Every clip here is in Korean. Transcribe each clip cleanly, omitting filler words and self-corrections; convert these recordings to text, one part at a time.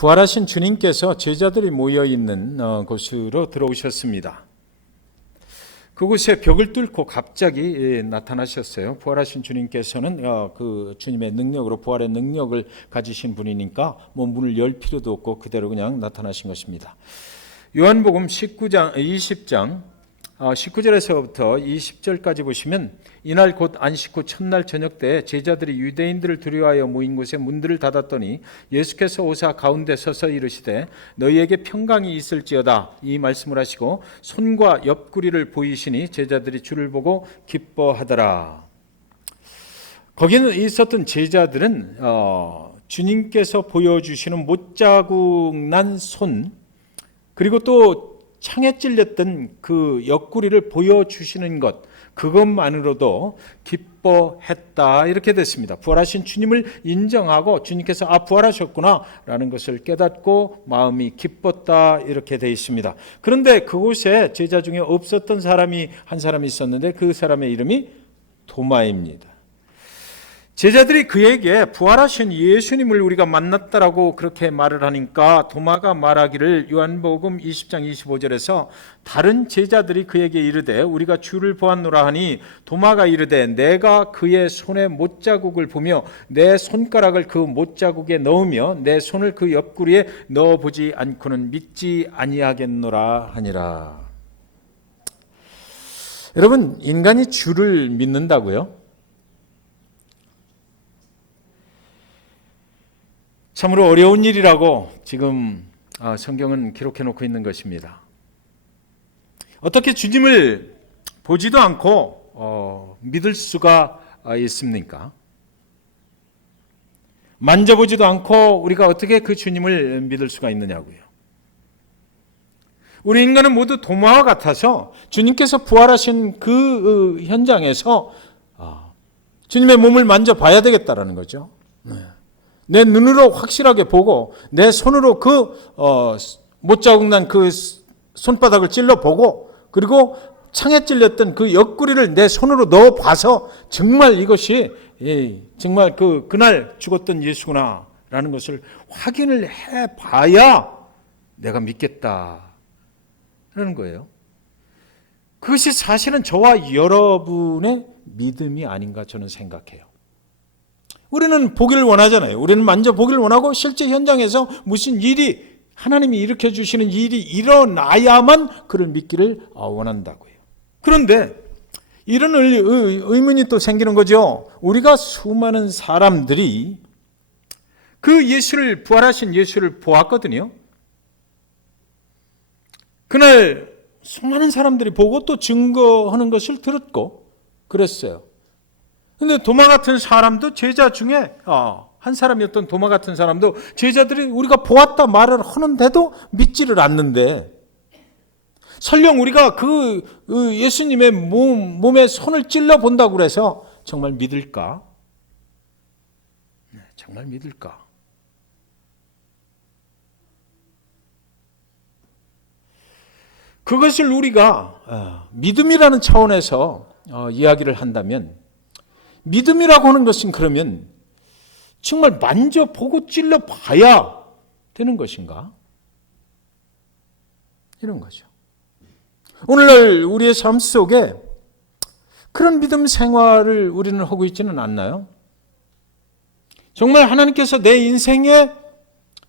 부활하신 주님께서 제자들이 모여있는 곳으로 들어오셨습니다. 그곳에 벽을 뚫고 갑자기 나타나셨어요. 부활하신 주님께서는 그 주님의 능력으로 부활의 능력을 가지신 분이니까 문을 열 필요도 없고 그대로 그냥 나타나신 것입니다. 요한복음 20장 19절에서부터 20절까지 보시면 이날 곧 안식 후 첫날 저녁 때 제자들이 유대인들을 두려워하여 모인 곳에 문들을 닫았더니 예수께서 오사 가운데 서서 이르시되 너희에게 평강이 있을지어다 이 말씀을 하시고 손과 옆구리를 보이시니 제자들이 주를 보고 기뻐하더라. 거기는 있었던 제자들은 주님께서 보여주시는 못자국 난 손 그리고 또 창에 찔렸던 그 옆구리를 보여주시는 것 그것만으로도 기뻐했다 이렇게 됐습니다. 부활하신 주님을 인정하고 주님께서 부활하셨구나 라는 것을 깨닫고 마음이 기뻤다 이렇게 되어 있습니다. 그런데 그곳에 제자 중에 없었던 사람이 한 사람이 있었는데 그 사람의 이름이 도마입니다. 제자들이 그에게 부활하신 예수님을 우리가 만났다라고 그렇게 말을 하니까 도마가 말하기를 요한복음 20장 25절에서 다른 제자들이 그에게 이르되 우리가 주를 보았노라 하니 도마가 이르되 내가 그의 손에 못자국을 보며 내 손가락을 그 못자국에 넣으며 내 손을 그 옆구리에 넣어보지 않고는 믿지 아니하겠노라 하니라. 여러분, 인간이 주를 믿는다고요? 참으로 어려운 일이라고 지금 성경은 기록해 놓고 있는 것입니다. 어떻게 주님을 보지도 않고 믿을 수가 있습니까? 만져보지도 않고 우리가 어떻게 그 주님을 믿을 수가 있느냐고요. 우리 인간은 모두 도마와 같아서 주님께서 부활하신 그 현장에서 주님의 몸을 만져봐야 되겠다라는 거죠. 내 눈으로 확실하게 보고 내 손으로 그 못자국 난 그 손바닥을 찔러보고 그리고 창에 찔렸던 그 옆구리를 내 손으로 넣어봐서 정말 이것이 정말 그날 죽었던 예수구나 라는 것을 확인을 해봐야 내가 믿겠다라는 거예요. 그것이 사실은 저와 여러분의 믿음이 아닌가 저는 생각해요. 우리는 보기를 원하잖아요. 우리는 만져보기를 원하고 실제 현장에서 무슨 일이 하나님이 일으켜 주시는 일이 일어나야만 그를 믿기를 원한다고요. 그런데 이런 의문이 또 생기는 거죠. 우리가 수많은 사람들이 그 예수를 부활하신 예수를 보았거든요. 그날 수많은 사람들이 보고 또 증거하는 것을 들었고 그랬어요. 그런데 도마 같은 사람도 제자 중에 한 사람이었던 도마 같은 사람도 제자들이 우리가 보았다 말을 하는데도 믿지를 않는데 설령 우리가 그 예수님의 몸에 손을 찔러 본다고 해서 정말 믿을까? 정말 믿을까? 그것을 우리가 믿음이라는 차원에서 이야기를 한다면 믿음이라고 하는 것은 그러면 정말 만져보고 찔러봐야 되는 것인가? 이런 거죠. 오늘날 우리의 삶 속에 그런 믿음 생활을 우리는 하고 있지는 않나요? 정말 하나님께서 내 인생에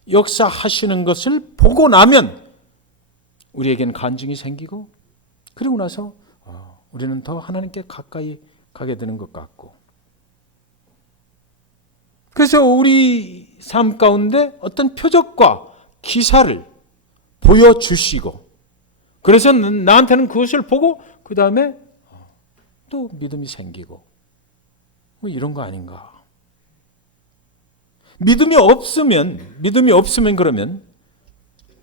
역사하시는 것을 보고 나면 우리에게는 간증이 생기고 그리고 나서 우리는 더 하나님께 가까이 가게 되는 것 같고 그래서 우리 삶 가운데 어떤 표적과 기사를 보여주시고 그래서 나한테는 그것을 보고 그 다음에 또 믿음이 생기고 이런 거 아닌가. 믿음이 없으면 그러면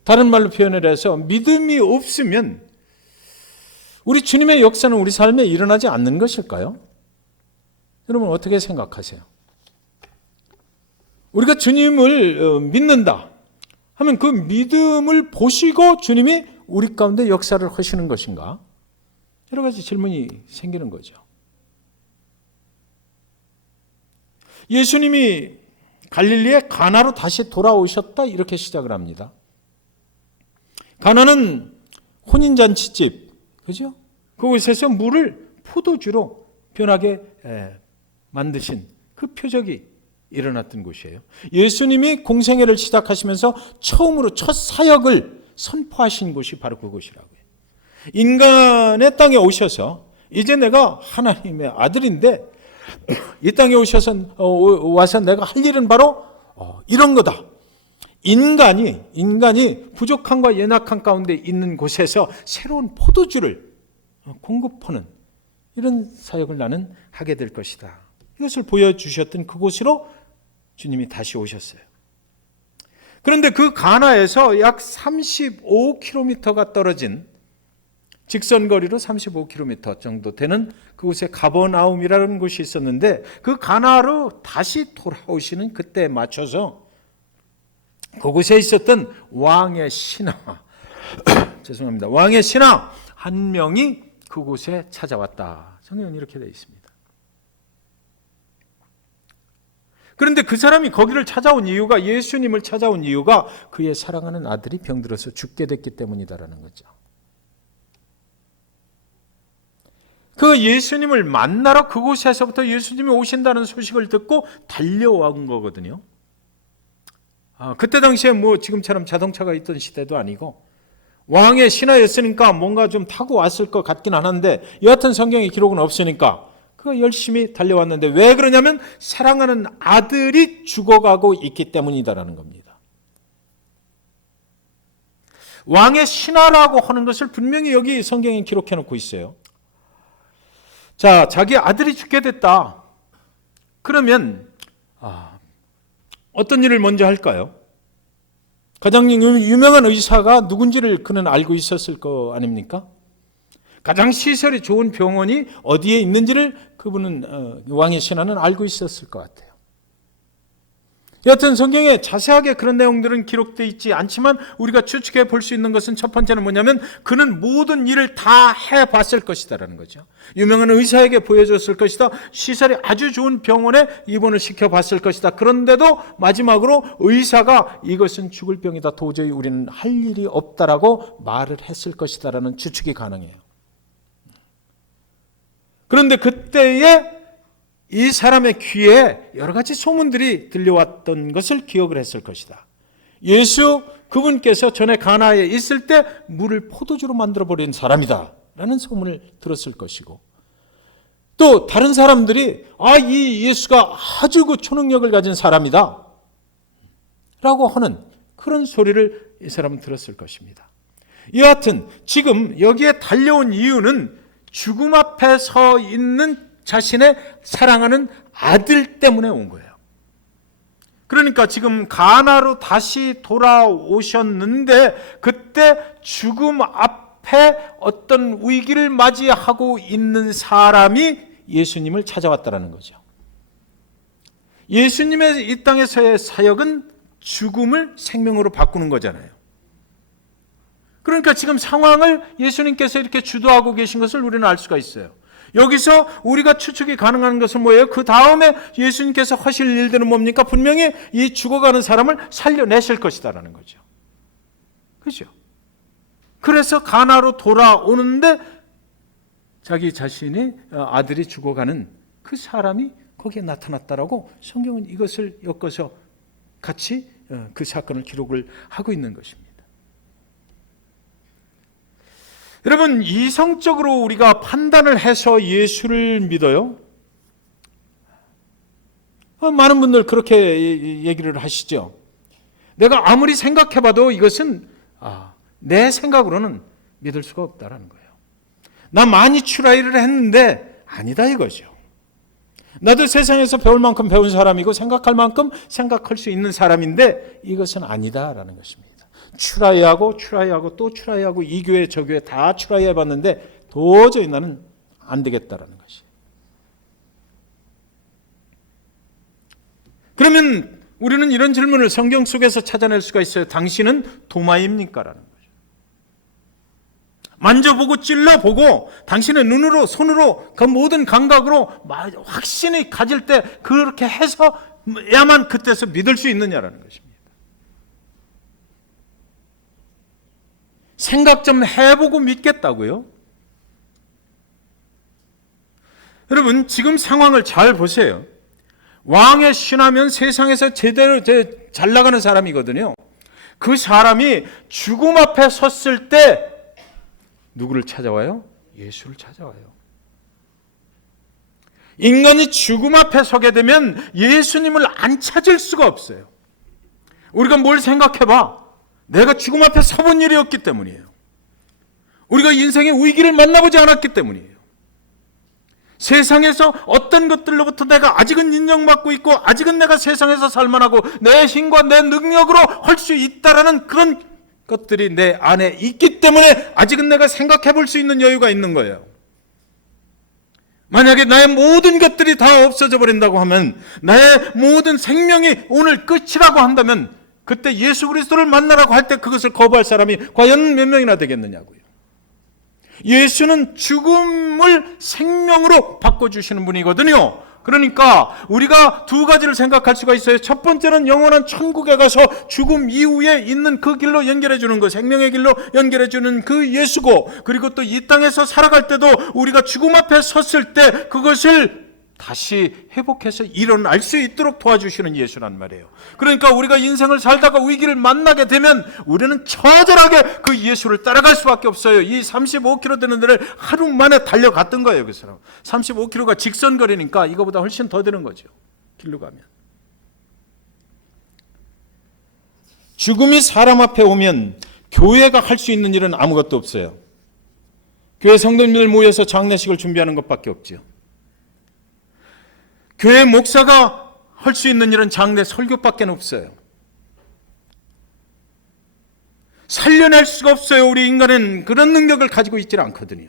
다른 말로 표현을 해서 믿음이 없으면 우리 주님의 역사는 우리 삶에 일어나지 않는 것일까요? 여러분 어떻게 생각하세요? 우리가 주님을 믿는다 하면 그 믿음을 보시고 주님이 우리 가운데 역사를 하시는 것인가? 여러 가지 질문이 생기는 거죠. 예수님이 갈릴리의 가나로 다시 돌아오셨다 이렇게 시작을 합니다. 가나는 혼인잔치집, 그죠? 그곳에서 물을 포도주로 변하게 만드신 그 표적이 일어났던 곳이에요. 예수님이 공생애를 시작하시면서 처음으로 첫 사역을 선포하신 곳이 바로 그곳이라고요. 인간의 땅에 오셔서 이제 내가 하나님의 아들인데 이 땅에 와서 내가 할 일은 바로 이런 거다. 인간이 부족함과 연약함 가운데 있는 곳에서 새로운 포도주를 공급하는 이런 사역을 나는 하게 될 것이다. 이것을 보여주셨던 그곳으로 주님이 다시 오셨어요. 그런데 그 가나에서 약 35km가 떨어진 직선거리로 35km 정도 되는 그곳에 가버나움이라는 곳이 있었는데 그 가나로 다시 돌아오시는 그때에 맞춰서 그곳에 있었던 왕의 신하 죄송합니다. 왕의 신하 한 명이 그곳에 찾아왔다. 성경은 이렇게 되어 있습니다. 그런데 그 사람이 거기를 찾아온 이유가 예수님을 찾아온 이유가 그의 사랑하는 아들이 병들어서 죽게 됐기 때문이다라는 거죠. 그 예수님을 만나러 그곳에서부터 예수님이 오신다는 소식을 듣고 달려온 거거든요. 그때 당시에 지금처럼 자동차가 있던 시대도 아니고 왕의 신하였으니까 뭔가 좀 타고 왔을 것 같긴 하는데 여하튼 성경의 기록은 없으니까 그 열심히 달려왔는데 왜 그러냐면 사랑하는 아들이 죽어가고 있기 때문이다라는 겁니다. 왕의 신하라고 하는 것을 분명히 여기 성경에 기록해 놓고 있어요. 자, 자기 아들이 죽게 됐다. 그러면 어떤 일을 먼저 할까요? 가장 유명한 의사가 누군지를 그는 알고 있었을 거 아닙니까? 가장 시설이 좋은 병원이 어디에 있는지를 그분은 왕의 신하는 알고 있었을 것 같아요. 여하튼 성경에 자세하게 그런 내용들은 기록되어 있지 않지만 우리가 추측해 볼 수 있는 것은 첫 번째는 뭐냐면 그는 모든 일을 다 해봤을 것이다라는 거죠. 유명한 의사에게 보여줬을 것이다. 시설이 아주 좋은 병원에 입원을 시켜봤을 것이다. 그런데도 마지막으로 의사가 이것은 죽을 병이다. 도저히 우리는 할 일이 없다라고 말을 했을 것이다라는 추측이 가능해요. 그런데 그때에 이 사람의 귀에 여러 가지 소문들이 들려왔던 것을 기억을 했을 것이다. 그분께서 전에 가나에 있을 때 물을 포도주로 만들어버린 사람이다 라는 소문을 들었을 것이고 또 다른 사람들이 이 예수가 아주 그 초능력을 가진 사람이다 라고 하는 그런 소리를 이 사람은 들었을 것입니다. 여하튼 지금 여기에 달려온 이유는 죽음 앞에 서 있는 자신의 사랑하는 아들 때문에 온 거예요. 그러니까 지금 가나로 다시 돌아오셨는데 그때 죽음 앞에 어떤 위기를 맞이하고 있는 사람이 예수님을 찾아왔다는 거죠. 예수님의 이 땅에서의 사역은 죽음을 생명으로 바꾸는 거잖아요. 그러니까 지금 상황을 예수님께서 이렇게 주도하고 계신 것을 우리는 알 수가 있어요. 여기서 우리가 추측이 가능한 것은 뭐예요? 그 다음에 예수님께서 하실 일들은 뭡니까? 분명히 이 죽어가는 사람을 살려내실 것이다라는 거죠. 그렇죠? 그래서 가나로 돌아오는데 자기 자신이 아들이 죽어가는 그 사람이 거기에 나타났다라고 성경은 이것을 엮어서 같이 그 사건을 기록을 하고 있는 것입니다. 여러분, 이성적으로 우리가 판단을 해서 예수를 믿어요? 많은 분들 그렇게 얘기를 하시죠. 내가 아무리 생각해봐도 이것은 내 생각으로는 믿을 수가 없다라는 거예요. 나 많이 추라이를 했는데 아니다 이거죠. 나도 세상에서 배울 만큼 배운 사람이고 생각할 만큼 생각할 수 있는 사람인데 이것은 아니다라는 것입니다. 추라이하고 또 추라이하고 이 교회 저 교회 다 추라이 해봤는데 도저히 나는 안 되겠다라는 것이. 그러면 우리는 이런 질문을 성경 속에서 찾아낼 수가 있어요. 당신은 도마입니까? 라는 거죠. 만져보고 찔러보고 당신의 눈으로 손으로 그 모든 감각으로 확신이 가질 때 그렇게 해서 해야만 그때서 믿을 수 있느냐라는 것입니다. 생각 좀 해보고 믿겠다고요? 여러분, 지금 상황을 잘 보세요. 왕의 신하면 세상에서 제대로 잘 나가는 사람이거든요. 그 사람이 죽음 앞에 섰을 때 누구를 찾아와요? 예수를 찾아와요. 인간이 죽음 앞에 서게 되면 예수님을 안 찾을 수가 없어요. 우리가 뭘 생각해봐. 내가 죽음 앞에 서본 일이 없기 때문이에요. 우리가 인생의 위기를 만나보지 않았기 때문이에요. 세상에서 어떤 것들로부터 내가 아직은 인정받고 있고 아직은 내가 세상에서 살만하고 내 힘과 내 능력으로 할 수 있다라는 그런 것들이 내 안에 있기 때문에 아직은 내가 생각해 볼 수 있는 여유가 있는 거예요. 만약에 나의 모든 것들이 다 없어져 버린다고 하면, 나의 모든 생명이 오늘 끝이라고 한다면, 그때 예수 그리스도를 만나라고 할 때 그것을 거부할 사람이 과연 몇 명이나 되겠느냐고요. 예수는 죽음을 생명으로 바꿔주시는 분이거든요. 그러니까 우리가 두 가지를 생각할 수가 있어요. 첫 번째는 영원한 천국에 가서 죽음 이후에 있는 그 길로 연결해 주는 것, 생명의 길로 연결해 주는 그 예수고, 그리고 또 이 땅에서 살아갈 때도 우리가 죽음 앞에 섰을 때 그것을 다시 회복해서 일어날 수 있도록 도와주시는 예수란 말이에요. 그러니까 우리가 인생을 살다가 위기를 만나게 되면 우리는 처절하게 그 예수를 따라갈 수밖에 없어요. 이 35km 되는 데를 하루 만에 달려갔던 거예요. 그 사람 35km가 직선거리니까 이거보다 훨씬 더 되는 거죠. 길로 가면. 죽음이 사람 앞에 오면 교회가 할 수 있는 일은 아무것도 없어요. 교회 성도님들 모여서 장례식을 준비하는 것밖에 없지요. 교회 목사가 할 수 있는 일은 장례 설교밖에 없어요. 살려낼 수가 없어요. 우리 인간은 그런 능력을 가지고 있지 않거든요.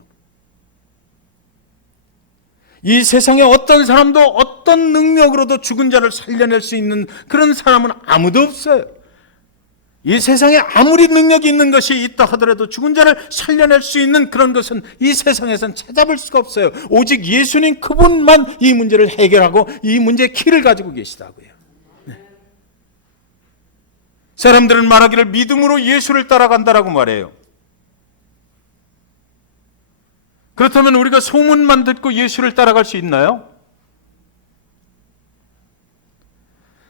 이 세상에 어떤 사람도 어떤 능력으로도 죽은 자를 살려낼 수 있는 그런 사람은 아무도 없어요. 이 세상에 아무리 능력이 있는 것이 있다 하더라도 죽은 자를 살려낼 수 있는 그런 것은 이 세상에선 찾아볼 수가 없어요. 오직 예수님 그분만 이 문제를 해결하고 이 문제의 키를 가지고 계시다고요. 네. 사람들은 말하기를 믿음으로 예수를 따라간다라고 말해요. 그렇다면 우리가 소문만 듣고 예수를 따라갈 수 있나요?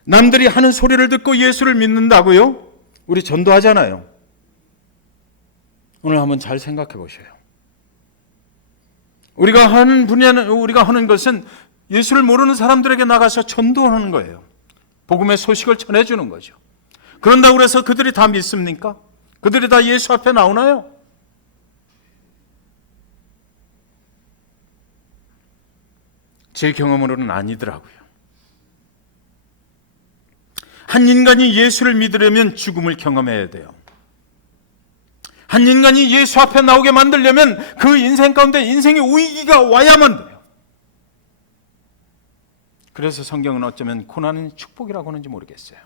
남들이 하는 소리를 듣고 예수를 믿는다고요? 우리 전도하잖아요. 오늘 한번 잘 생각해 보셔요. 우리가 하는 것은 예수를 모르는 사람들에게 나가서 전도하는 거예요. 복음의 소식을 전해주는 거죠. 그런다고 해서 그들이 다 믿습니까? 그들이 다 예수 앞에 나오나요? 제 경험으로는 아니더라고요. 한 인간이 예수를 믿으려면 죽음을 경험해야 돼요. 한 인간이 예수 앞에 나오게 만들려면 그 인생 가운데 인생의 위기가 와야만 돼요. 그래서 성경은 어쩌면 고난은 축복이라고 하는지 모르겠어요.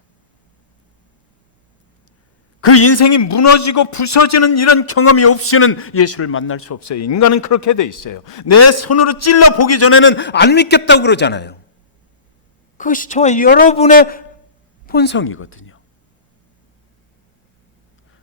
그 인생이 무너지고 부서지는 이런 경험이 없이는 예수를 만날 수 없어요. 인간은 그렇게 돼 있어요. 내 손으로 찔러 보기 전에는 안 믿겠다고 그러잖아요. 그것이 저와 여러분의 본성이거든요.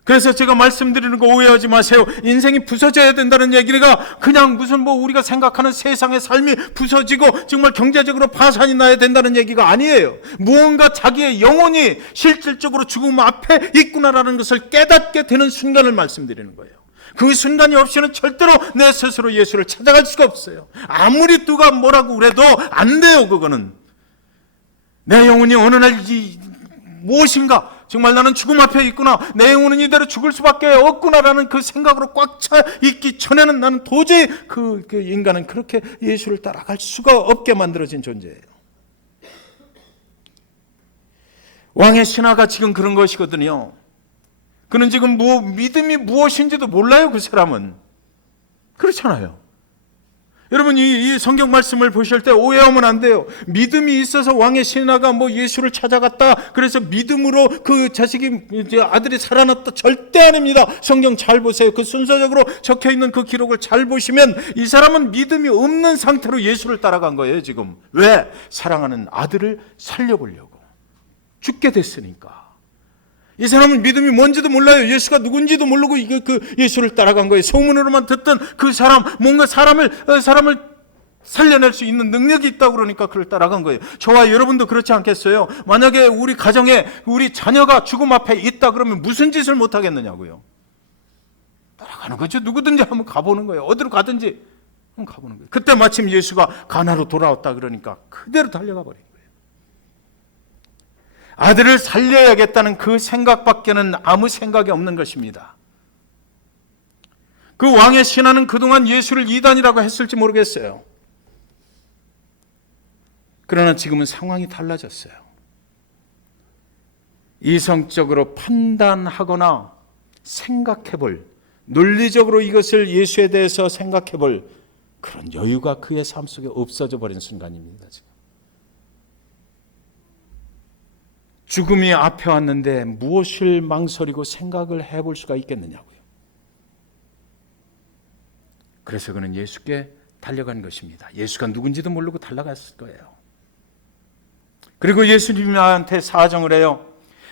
그래서 제가 말씀드리는 거 오해하지 마세요. 인생이 부서져야 된다는 얘기가 그냥 무슨 우리가 생각하는 세상의 삶이 부서지고 정말 경제적으로 파산이 나야 된다는 얘기가 아니에요. 무언가 자기의 영혼이 실질적으로 죽음 앞에 있구나라는 것을 깨닫게 되는 순간을 말씀드리는 거예요. 그 순간이 없이는 절대로 내 스스로 예수를 찾아갈 수가 없어요. 아무리 누가 뭐라고 그래도 안 돼요. 그거는 내 영혼이 어느 날 무엇인가 정말 나는 죽음 앞에 있구나, 내 영혼은 이대로 죽을 수밖에 없구나라는 그 생각으로 꽉 차 있기 전에는 나는 도저히 그 인간은 그렇게 예수를 따라갈 수가 없게 만들어진 존재예요. 왕의 신하가 지금 그런 것이거든요. 그는 지금 믿음이 무엇인지도 몰라요. 그 사람은 그렇잖아요. 여러분 이 성경 말씀을 보실 때 오해하면 안 돼요. 믿음이 있어서 왕의 신하가 예수를 찾아갔다, 그래서 믿음으로 그 아들이 살아났다, 절대 아닙니다. 성경 잘 보세요. 그 순서적으로 적혀있는 그 기록을 잘 보시면 이 사람은 믿음이 없는 상태로 예수를 따라간 거예요. 지금 왜? 사랑하는 아들을 살려보려고. 죽게 됐으니까. 이 사람은 믿음이 뭔지도 몰라요. 예수가 누군지도 모르고 그 예수를 따라간 거예요. 소문으로만 듣던 그 사람, 뭔가 사람을 살려낼 수 있는 능력이 있다고 그러니까 그를 따라간 거예요. 저와 여러분도 그렇지 않겠어요? 만약에 우리 가정에 우리 자녀가 죽음 앞에 있다 그러면 무슨 짓을 못 하겠느냐고요. 따라가는 거죠. 누구든지 한번 가보는 거예요. 어디로 가든지 한번 가보는 거예요. 그때 마침 예수가 가나로 돌아왔다 그러니까 그대로 달려가 버린 거예요. 아들을 살려야겠다는 그 생각밖에는 아무 생각이 없는 것입니다. 그 왕의 신하는 그동안 예수를 이단이라고 했을지 모르겠어요. 그러나 지금은 상황이 달라졌어요. 이성적으로 판단하거나 생각해볼, 논리적으로 이것을 예수에 대해서 생각해볼 그런 여유가 그의 삶 속에 없어져 버린 순간입니다. 지금. 죽음이 앞에 왔는데 무엇을 망설이고 생각을 해볼 수가 있겠느냐고요. 그래서 그는 예수께 달려간 것입니다. 예수가 누군지도 모르고 달려갔을 거예요. 그리고 예수님한테 사정을 해요.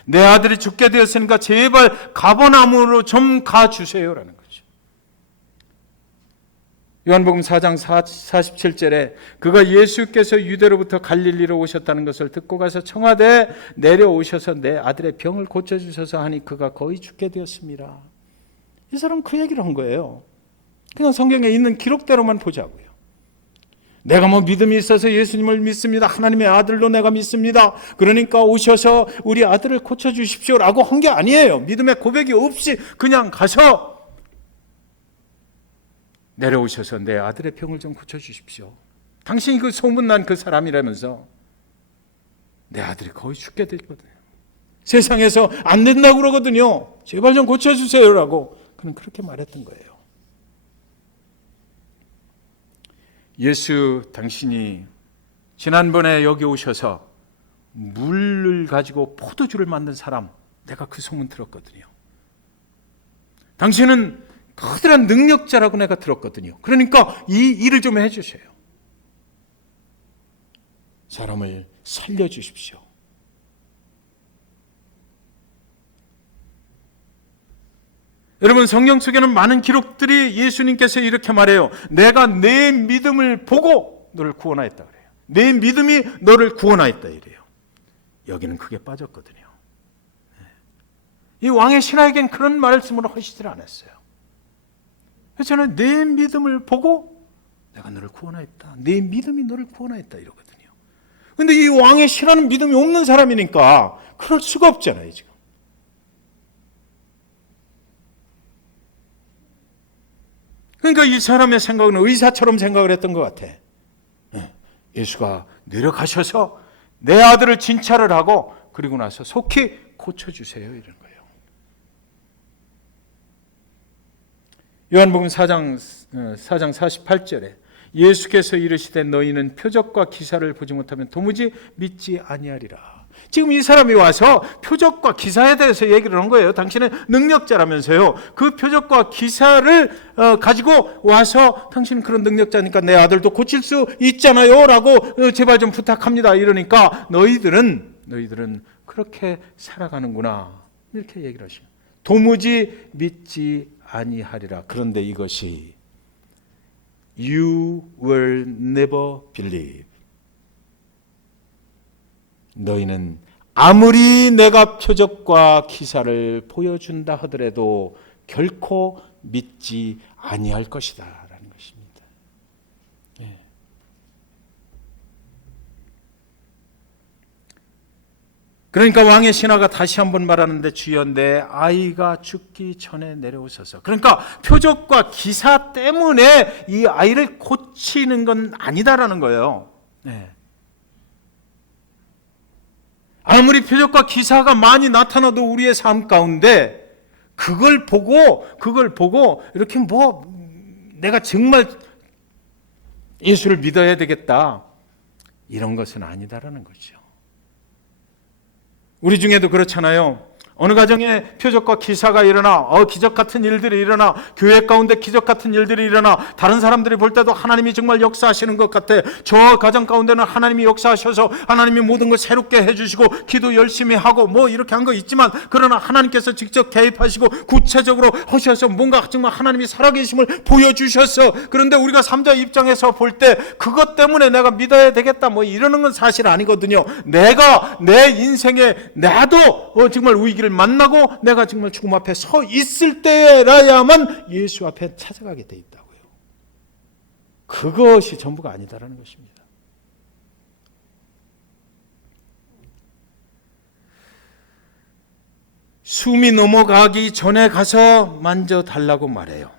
내 아들이 죽게 되었으니까 제발 가버나움으로 좀 가주세요라는 거죠. 요한복음 4장 47절에 그가 예수께서 유대로부터 갈릴리로 오셨다는 것을 듣고 가서 청하되 내려오셔서 내 아들의 병을 고쳐주셔서 하니 그가 거의 죽게 되었습니다. 이 사람은 그 얘기를 한 거예요. 그냥 성경에 있는 기록대로만 보자고요. 내가 뭐 믿음이 있어서 예수님을 믿습니다. 하나님의 아들로 내가 믿습니다. 그러니까 오셔서 우리 아들을 고쳐주십시오라고 한 게 아니에요. 믿음의 고백이 없이 그냥 가서 내려오셔서 내 아들의 병을 좀 고쳐주십시오. 당신이 그 소문난 그 사람이라면서 내 아들이 거의 죽게 됐거든요. 세상에서 안 된다고 그러거든요. 제발 좀 고쳐주세요라고 그는 그렇게 말했던 거예요. 예수 당신이 지난번에 여기 오셔서 물을 가지고 포도주를 만든 사람, 내가 그 소문 들었거든요. 당신은 커다란 능력자라고 내가 들었거든요. 그러니까 이 일을 좀 해주세요. 사람을 살려주십시오. 여러분, 성경 속에는 많은 기록들이 예수님께서 이렇게 말해요. 내가 내 믿음을 보고 너를 구원하였다 그래요. 내 믿음이 너를 구원하였다 이래요. 여기는 크게 빠졌거든요. 이 왕의 신하에겐 그런 말씀을 하시질 않았어요. 그래서 저는 내 믿음을 보고 내가 너를 구원하였다. 내 믿음이 너를 구원하였다 이러거든요. 그런데 이 왕의 신하는 믿음이 없는 사람이니까 그럴 수가 없잖아요, 지금. 그러니까 이 사람의 생각은 의사처럼 생각을 했던 것 같아. 예수가 내려가셔서 내 아들을 진찰을 하고 그리고 나서 속히 고쳐주세요 이런 거예요. 요한복음 4장 48절에 예수께서 이르시되 너희는 표적과 기사를 보지 못하면 도무지 믿지 아니하리라. 지금 이 사람이 와서 표적과 기사에 대해서 얘기를 한 거예요. 당신은 능력자라면서요. 그 표적과 기사를 가지고 와서 당신은 그런 능력자니까 내 아들도 고칠 수 있잖아요 라고 제발 좀 부탁합니다. 이러니까 너희들은 그렇게 살아가는구나 이렇게 얘기를 하시죠. 도무지 믿지 아니하리라. 그런데 이것이 You will never believe. 너희는 아무리 내가 표적과 기사를 보여준다 하더라도 결코 믿지 아니할 것이다 라는 것입니다. 네. 그러니까 왕의 신하가 다시 한번 말하는데 주여 내 아이가 죽기 전에 내려오셔서. 그러니까 표적과 기사 때문에 이 아이를 고치는 건 아니다라는 거예요. 네. 아무리 표적과 기사가 많이 나타나도 우리의 삶 가운데 그걸 보고 이렇게 내가 정말 예수를 믿어야 되겠다 이런 것은 아니다라는 거죠. 우리 중에도 그렇잖아요. 어느 가정에 표적과 기사가 일어나 기적 같은 일들이 일어나 교회 가운데 기적 같은 일들이 일어나 다른 사람들이 볼 때도 하나님이 정말 역사하시는 것 같아. 저 가정 가운데는 하나님이 역사하셔서 하나님이 모든 걸 새롭게 해주시고 기도 열심히 하고 뭐 이렇게 한 거 있지만, 그러나 하나님께서 직접 개입하시고 구체적으로 하셔서 뭔가 정말 하나님이 살아계심을 보여주셨어. 그런데 우리가 삼자 입장에서 볼 때 그것 때문에 내가 믿어야 되겠다 뭐 이러는 건 사실 아니거든요. 내가 내 인생에 나도 정말 위기를 만나고 내가 정말 죽음 앞에 서 있을 때라야만 예수 앞에 찾아가게 돼 있다고요. 그것이 전부가 아니다라는 것입니다. 숨이 넘어가기 전에 가서 만져달라고 말해요.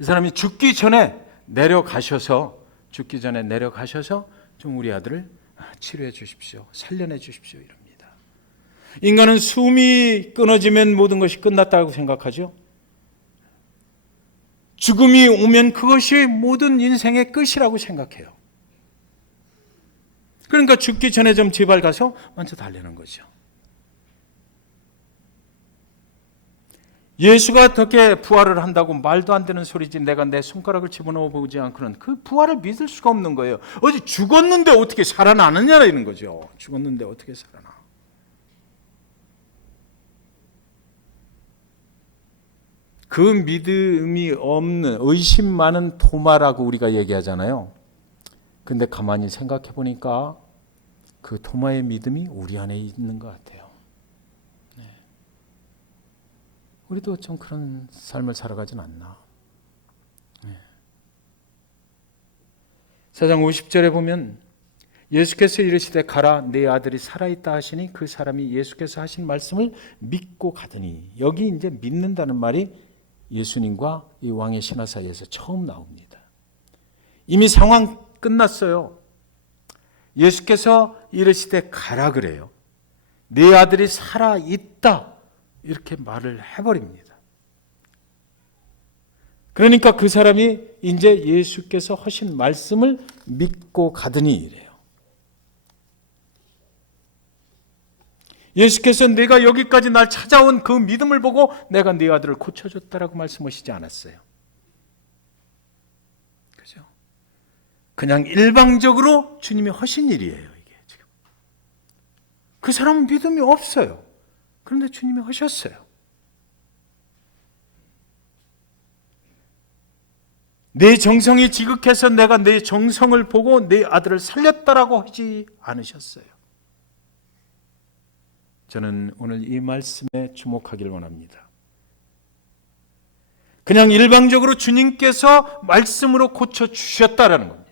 이 사람이 죽기 전에 내려가셔서 좀 우리 아들을 치료해 주십시오. 살려내 주십시오. 이럽니다. 인간은 숨이 끊어지면 모든 것이 끝났다고 생각하죠. 죽음이 오면 그것이 모든 인생의 끝이라고 생각해요. 그러니까 죽기 전에 좀 제발 가서 먼저 달래는 거죠. 예수가 어떻게 부활을 한다고 말도 안 되는 소리지. 내가 내 손가락을 집어넣어 보지 않고는 그 부활을 믿을 수가 없는 거예요. 어디 죽었는데 어떻게 살아나느냐라는 거죠. 죽었는데 어떻게 살아나. 그 믿음이 없는 의심 많은 토마라고 우리가 얘기하잖아요. 근데 가만히 생각해 보니까 그 토마의 믿음이 우리 안에 있는 것 같아요. 우리도 좀 그런 삶을 살아가진 않나. 4장 50절에 보면 예수께서 이르시되 가라 내 아들이 살아있다 하시니 그 사람이 예수께서 하신 말씀을 믿고 가더니, 여기 이제 믿는다는 말이 예수님과 이 왕의 신하 사이에서 처음 나옵니다. 이미 상황 끝났어요. 예수께서 이르시되 가라 그래요. 내 아들이 살아있다 이렇게 말을 해버립니다. 그러니까 그 사람이 이제 예수께서 하신 말씀을 믿고 가더니 이래요. 예수께서 내가 여기까지 날 찾아온 그 믿음을 보고 내가 네 아들을 고쳐줬다라고 말씀하시지 않았어요. 그죠? 그냥 일방적으로 주님이 하신 일이에요. 이게 지금. 그 사람은 믿음이 없어요. 그런데 주님이 하셨어요. 내 정성이 지극해서 내가 내 정성을 보고 내 아들을 살렸다라고 하지 않으셨어요. 저는 오늘 이 말씀에 주목하기를 원합니다. 그냥 일방적으로 주님께서 말씀으로 고쳐주셨다라는 겁니다.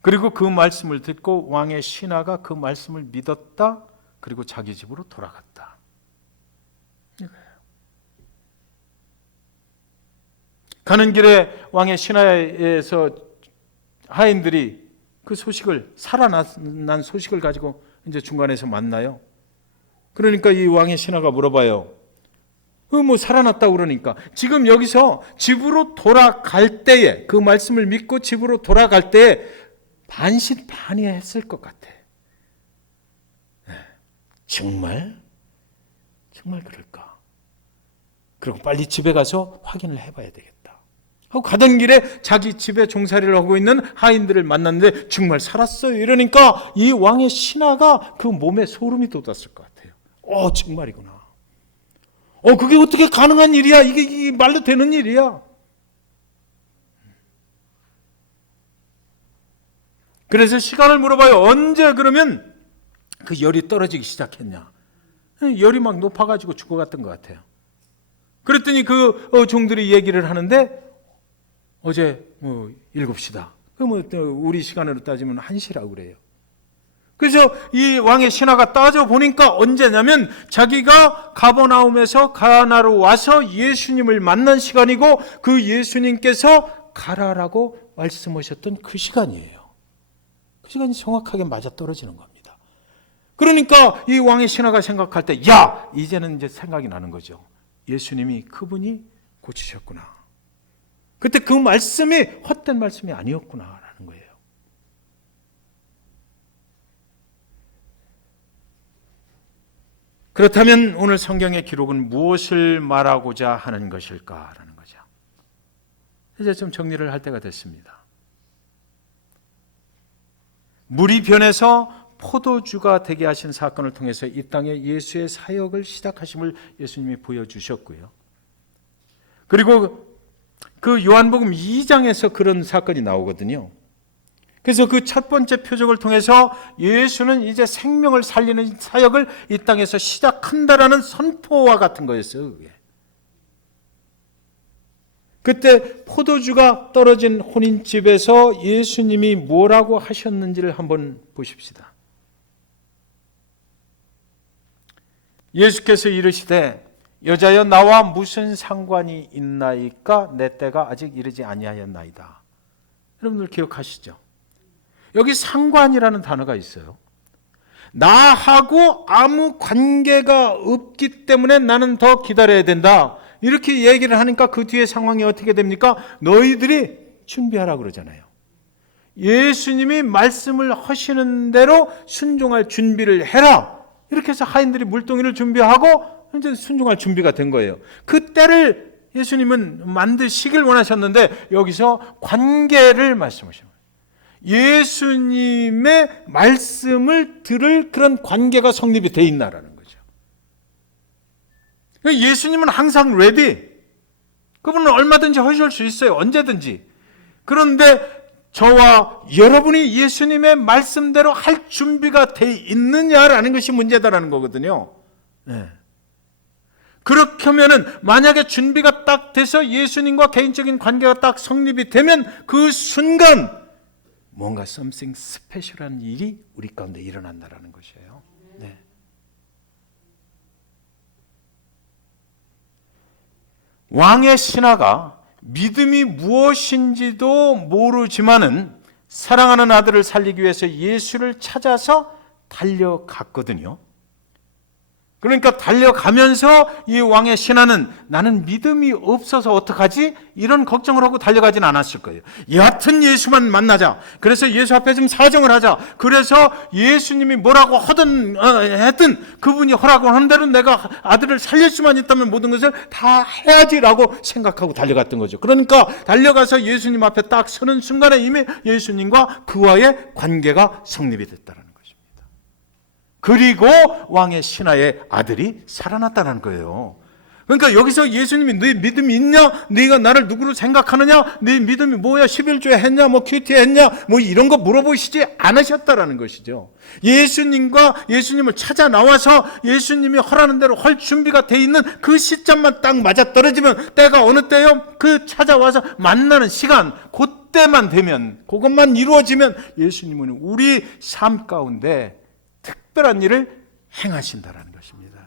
그리고 그 말씀을 듣고 왕의 신하가 그 말씀을 믿었다. 그리고 자기 집으로 돌아갔다. 가는 길에 왕의 신하에서 하인들이 그 소식을, 살아난 소식을 가지고 이제 중간에서 만나요. 그러니까 이 왕의 신하가 물어봐요. 뭐 살아났다고 그러니까. 지금 여기서 집으로 돌아갈 때에, 그 말씀을 믿고 집으로 돌아갈 때에 반신반의했을 것 같아. 정말 그럴까? 그리고 빨리 집에 가서 확인을 해봐야 되겠다 하고 가던 길에 자기 집에 종살이를 하고 있는 하인들을 만났는데 정말 살았어요. 이러니까 이 왕의 신하가 그 몸에 소름이 돋았을 것 같아요. 정말이구나. 그게 어떻게 가능한 일이야? 이게 말로 되는 일이야? 그래서 시간을 물어봐요. 언제 그러면 그 열이 떨어지기 시작했냐? 열이 막 높아가지고 죽어갔던 것 같아요. 그랬더니 그 종들이 얘기를 하는데 어제 7시다. 우리 시간으로 따지면 1시라고 그래요. 그래서 이 왕의 신하가 따져보니까 언제냐면 자기가 가버나움에서 가나로 와서 예수님을 만난 시간이고 그 예수님께서 가라라고 말씀하셨던 그 시간이에요. 그 시간이 정확하게 맞아떨어지는 겁니다. 그러니까 이 왕의 신하가 생각할 때 이제는 이제 생각이 나는 거죠. 예수님이 그분이 고치셨구나. 그때 그 말씀이 헛된 말씀이 아니었구나라는 거예요. 그렇다면 오늘 성경의 기록은 무엇을 말하고자 하는 것일까라는 거죠. 이제 좀 정리를 할 때가 됐습니다. 물이 변해서 포도주가 되게 하신 사건을 통해서 이 땅에 예수의 사역을 시작하심을 예수님이 보여주셨고요. 그리고 그 요한복음 2장에서 그런 사건이 나오거든요. 그래서 그 첫 번째 표적을 통해서 예수는 이제 생명을 살리는 사역을 이 땅에서 시작한다라는 선포와 같은 거였어요. 그게. 그때 포도주가 떨어진 혼인집에서 예수님이 뭐라고 하셨는지를 한번 보십시다. 예수께서 이르시되 여자여 나와 무슨 상관이 있나이까 내 때가 아직 이르지 아니하였나이다. 여러분들 기억하시죠? 여기 상관이라는 단어가 있어요. 나하고 아무 관계가 없기 때문에 나는 더 기다려야 된다. 이렇게 얘기를 하니까 그 뒤에 상황이 어떻게 됩니까? 너희들이 준비하라 그러잖아요. 예수님이 말씀을 하시는 대로 순종할 준비를 해라. 이렇게 해서 하인들이 물동이를 준비하고 이제 순종할 준비가 된 거예요. 그 때를 예수님은 만드시길 원하셨는데 여기서 관계를 말씀하십니다. 예수님의 말씀을 들을 그런 관계가 성립이 돼 있나라는 거죠. 예수님은 항상 레디. 그분은 얼마든지 하실 수 있어요. 언제든지. 그런데 저와 여러분이 예수님의 말씀대로 할 준비가 돼 있느냐라는 것이 문제다라는 거거든요. 네. 그렇게 하면은 만약에 준비가 딱 돼서 예수님과 개인적인 관계가 딱 성립이 되면 그 순간 뭔가 something 스페셜한 일이 우리 가운데 일어난다라는 것이에요. 네. 왕의 신하가 믿음이 무엇인지도 모르지만은 사랑하는 아들을 살리기 위해서 예수를 찾아서 달려갔거든요. 그러니까 달려가면서 이 왕의 신하는 나는 믿음이 없어서 어떡하지? 이런 걱정을 하고 달려가진 않았을 거예요. 여하튼 예수만 만나자. 그래서 예수 앞에 좀 사정을 하자. 그래서 예수님이 뭐라고 하든 했든 그분이 허락을 하는 대로 내가 아들을 살릴 수만 있다면 모든 것을 다 해야지라고 생각하고 달려갔던 거죠. 그러니까 달려가서 예수님 앞에 딱 서는 순간에 이미 예수님과 그와의 관계가 성립이 됐다는 거예요. 그리고 왕의 신하의 아들이 살아났다는 거예요. 그러니까 여기서 예수님이 네 믿음이 있냐? 네가 나를 누구로 생각하느냐? 네 믿음이 뭐야? 11조에 했냐? 뭐 큐티 했냐? 뭐 이런 거 물어보시지 않으셨다라는 것이죠. 예수님과 예수님을 찾아 나와서 예수님이 허라는 대로 할 준비가 돼 있는 그 시점만 딱 맞아떨어지면 때가 어느 때요? 그 찾아와서 만나는 시간 그때만 되면 그것만 이루어지면 예수님은 우리 삶 가운데 특별한 일을 행하신다라는 것입니다.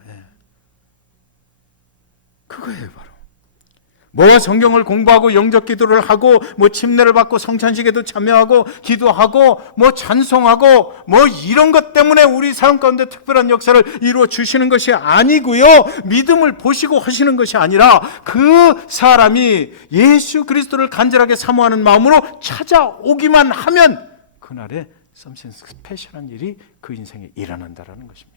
그거예요, 바로. 뭐 성경을 공부하고 영적 기도를 하고 뭐 침례를 받고 성찬식에도 참여하고 기도하고 뭐 찬송하고 뭐 이런 것 때문에 우리 삶 가운데 특별한 역사를 이루어 주시는 것이 아니고요. 믿음을 보시고 하시는 것이 아니라 그 사람이 예수 그리스도를 간절하게 사모하는 마음으로 찾아오기만 하면 그날에 something 스페셜한 일이 그 인생에 일어난다라는 것입니다.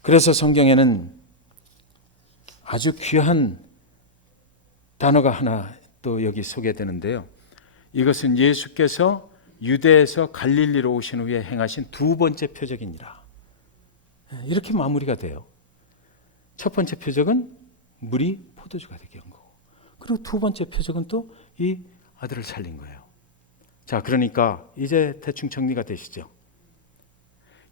그래서 성경에는 아주 귀한 단어가 하나 또 여기 소개되는데요. 이것은 예수께서 유대에서 갈릴리로 오신 후에 행하신 두 번째 표적이니라. 이렇게 마무리가 돼요. 첫 번째 표적은 물이 포도주가 되게 한 거고, 그리고 두 번째 표적은 또 이 아들을 살린 거예요. 자, 그러니까 이제 대충 정리가 되시죠?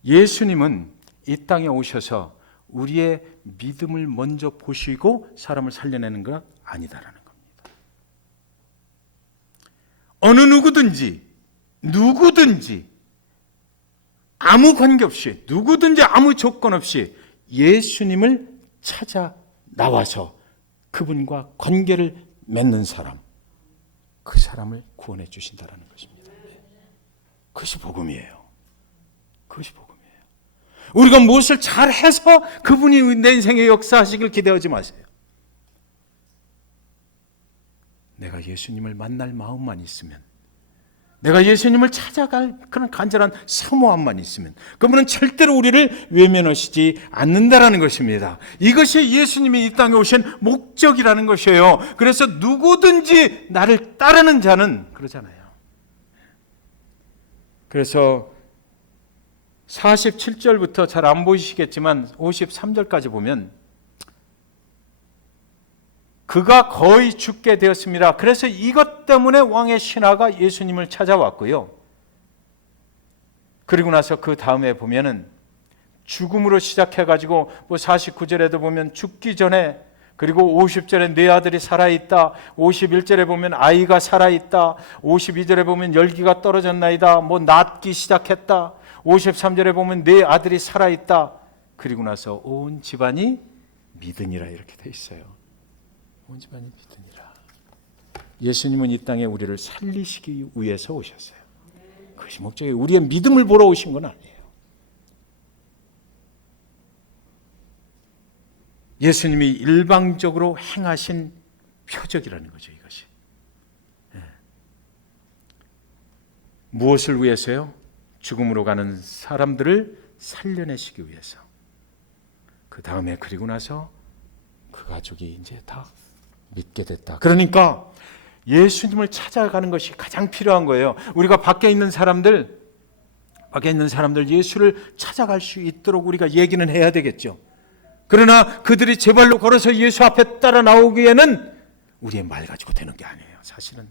예수님은 이 땅에 오셔서 우리의 믿음을 먼저 보시고 사람을 살려내는 건 아니다라는 겁니다. 어느 누구든지 아무 관계없이 누구든지 아무 조건 없이 예수님을 찾아 나와서 그분과 관계를 맺는 사람, 그 사람을 구원해 주신다라는 것입니다. 그것이 복음이에요. 그것이 복음이에요. 우리가 무엇을 잘해서 그분이 내 인생에 역사하시길 기대하지 마세요. 내가 예수님을 만날 마음만 있으면, 내가 예수님을 찾아갈 그런 간절한 사모함만 있으면 그분은 절대로 우리를 외면하시지 않는다라는 것입니다. 이것이 예수님이 이 땅에 오신 목적이라는 것이에요. 그래서 누구든지 나를 따르는 자는 그러잖아요. 그래서 47절부터 잘 안 보이시겠지만 53절까지 보면 그가 거의 죽게 되었습니다. 그래서 이것 때문에 왕의 신하가 예수님을 찾아왔고요. 그리고 나서 그 다음에 보면은 죽음으로 시작해가지고 49절에도 보면 죽기 전에, 그리고 50절에 네 아들이 살아있다, 51절에 보면 아이가 살아있다, 52절에 보면 열기가 떨어졌나이다, 낫기 시작했다, 53절에 보면 네 아들이 살아있다. 그리고 나서 온 집안이 믿으니라 이렇게 돼 있어요. 온 집안이 믿으니라. 예수님은 이 땅에 우리를 살리시기 위해서 오셨어요. 그것이 목적이 우리의 믿음을 보러 오신 건 아니에요. 예수님이 일방적으로 행하신 표적이라는 거죠, 이것이. 무엇을 위해서요? 죽음으로 가는 사람들을 살려내시기 위해서. 그 다음에 그리고 나서 그 가족이 이제 다 믿게 됐다. 그러니까 예수님을 찾아가는 것이 가장 필요한 거예요. 우리가 밖에 있는 사람들 예수를 찾아갈 수 있도록 우리가 얘기는 해야 되겠죠. 그러나 그들이 제 발로 걸어서 예수 앞에 따라 나오기에는 우리의 말 가지고 되는 게 아니에요. 사실은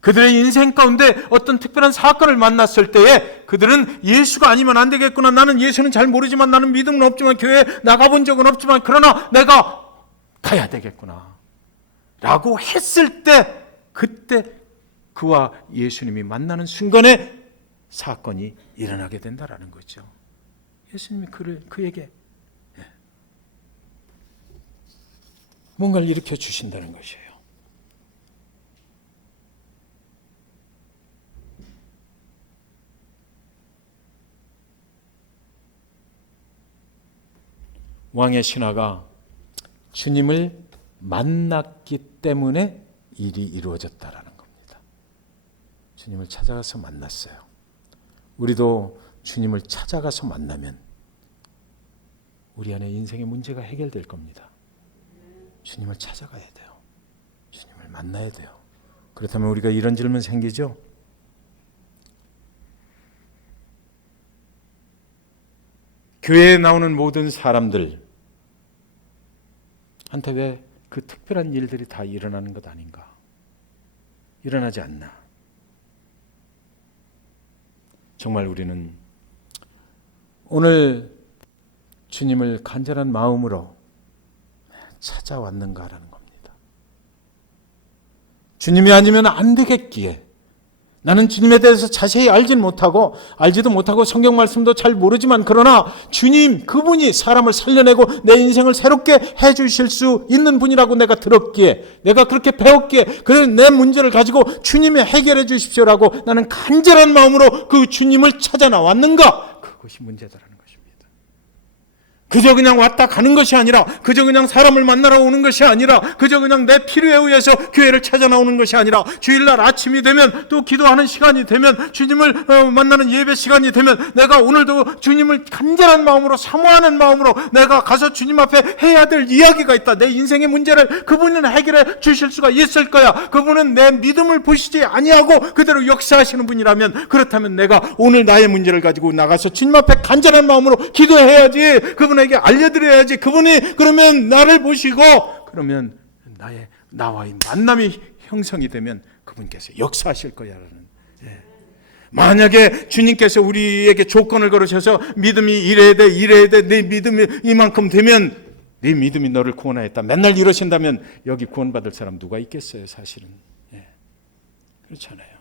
그들의 인생 가운데 어떤 특별한 사건을 만났을 때에 그들은 예수가 아니면 안 되겠구나, 나는 예수는 잘 모르지만, 나는 믿음은 없지만, 교회에 나가본 적은 없지만, 그러나 내가 가야 되겠구나 라고 했을 때, 그때 그와 예수님이 만나는 순간에 사건이 일어나게 된다라는 거죠. 예수님이 그에게 뭔가를 일으켜 주신다는 것이에요. 왕의 신하가 주님을 만났기 때문에 일이 이루어졌다라는 겁니다. 주님을 찾아가서 만났어요. 우리도 주님을 찾아가서 만나면 우리 안에 인생의 문제가 해결될 겁니다. 주님을 찾아가야 돼요. 주님을 만나야 돼요. 그렇다면 우리가 이런 질문 생기죠? 교회에 나오는 모든 사람들 한테 왜 그 특별한 일들이 다 일어나는 것 아닌가? 일어나지 않나? 정말 우리는 오늘 주님을 간절한 마음으로 찾아왔는가라는 겁니다. 주님이 아니면 안 되겠기에, 나는 주님에 대해서 자세히 알지도 못하고 성경 말씀도 잘 모르지만, 그러나 주님 그분이 사람을 살려내고 내 인생을 새롭게 해주실 수 있는 분이라고 내가 들었기에, 내가 그렇게 배웠기에, 그래서 내 문제를 가지고 주님이 해결해 주십시오라고 나는 간절한 마음으로 그 주님을 찾아 나왔는가? 그것이 문제다라는 것입니다. 그저 그냥 왔다 가는 것이 아니라, 그저 그냥 사람을 만나러 오는 것이 아니라, 그저 그냥 내 필요에 의해서 교회를 찾아 나오는 것이 아니라, 주일날 아침이 되면, 또 기도하는 시간이 되면, 주님을 만나는 예배 시간이 되면, 내가 오늘도 주님을 간절한 마음으로, 사모하는 마음으로 내가 가서 주님 앞에 해야 될 이야기가 있다. 내 인생의 문제를 그분은 해결해 주실 수가 있을 거야. 그분은 내 믿음을 보시지 아니하고 그대로 역사하시는 분이라면, 그렇다면 내가 오늘 나의 문제를 가지고 나가서 주님 앞에 간절한 마음으로 기도해야지. 그분에게 알려드려야지. 그분이 그러면 나를 보시고, 그러면 나와의 만남이 형성이 되면 그분께서 역사하실 거야라는. 만약에 주님께서 우리에게 조건을 걸으셔서 믿음이 이래야 돼, 내 믿음이 이만큼 되면 네 믿음이 너를 구원하였다, 맨날 이러신다면 여기 구원받을 사람 누가 있겠어요? 사실은. 그렇잖아요.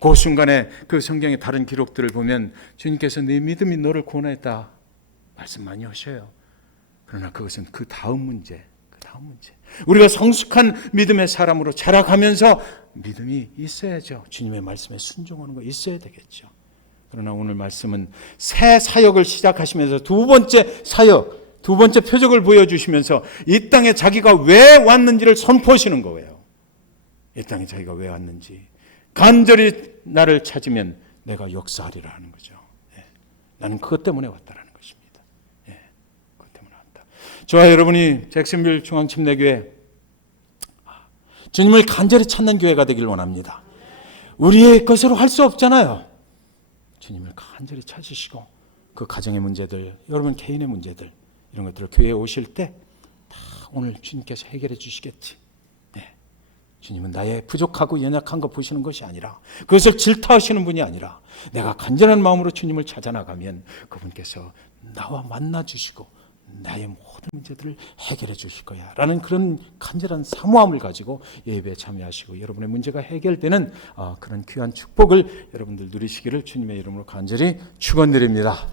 그 순간에 그 성경의 다른 기록들을 보면 주님께서 네 믿음이 너를 구원하였다 말씀 많이 하셔요. 그러나 그것은 그 다음 문제. 우리가 성숙한 믿음의 사람으로 자라가면서 믿음이 있어야죠. 주님의 말씀에 순종하는 거 있어야 되겠죠. 그러나 오늘 말씀은 새 사역을 시작하시면서 두 번째 사역, 두 번째 표적을 보여주시면서 이 땅에 자기가 왜 왔는지를 선포하시는 거예요. 이 땅에 자기가 왜 왔는지. 간절히 나를 찾으면 내가 역사하리라 하는 거죠. 예. 나는 그것 때문에 왔다라는 것입니다. 예. 그것 때문에 왔다. 저와 여러분이 잭슨빌 중앙침례교회 주님을 간절히 찾는 교회가 되길 원합니다. 우리의 것으로 할 수 없잖아요. 주님을 간절히 찾으시고 그 가정의 문제들, 여러분 개인의 문제들 이런 것들을 교회에 오실 때 다 오늘 주님께서 해결해 주시겠지. 네. 주님은 나의 부족하고 연약한 거 보시는 것이 아니라 그것을 질타하시는 분이 아니라 내가 간절한 마음으로 주님을 찾아 나가면 그분께서 나와 만나 주시고 나의 모든 문제들을 해결해 주실 거야 라는 그런 간절한 사모함을 가지고 예배에 참여하시고 여러분의 문제가 해결되는 그런 귀한 축복을 여러분들 누리시기를 주님의 이름으로 간절히 축원드립니다.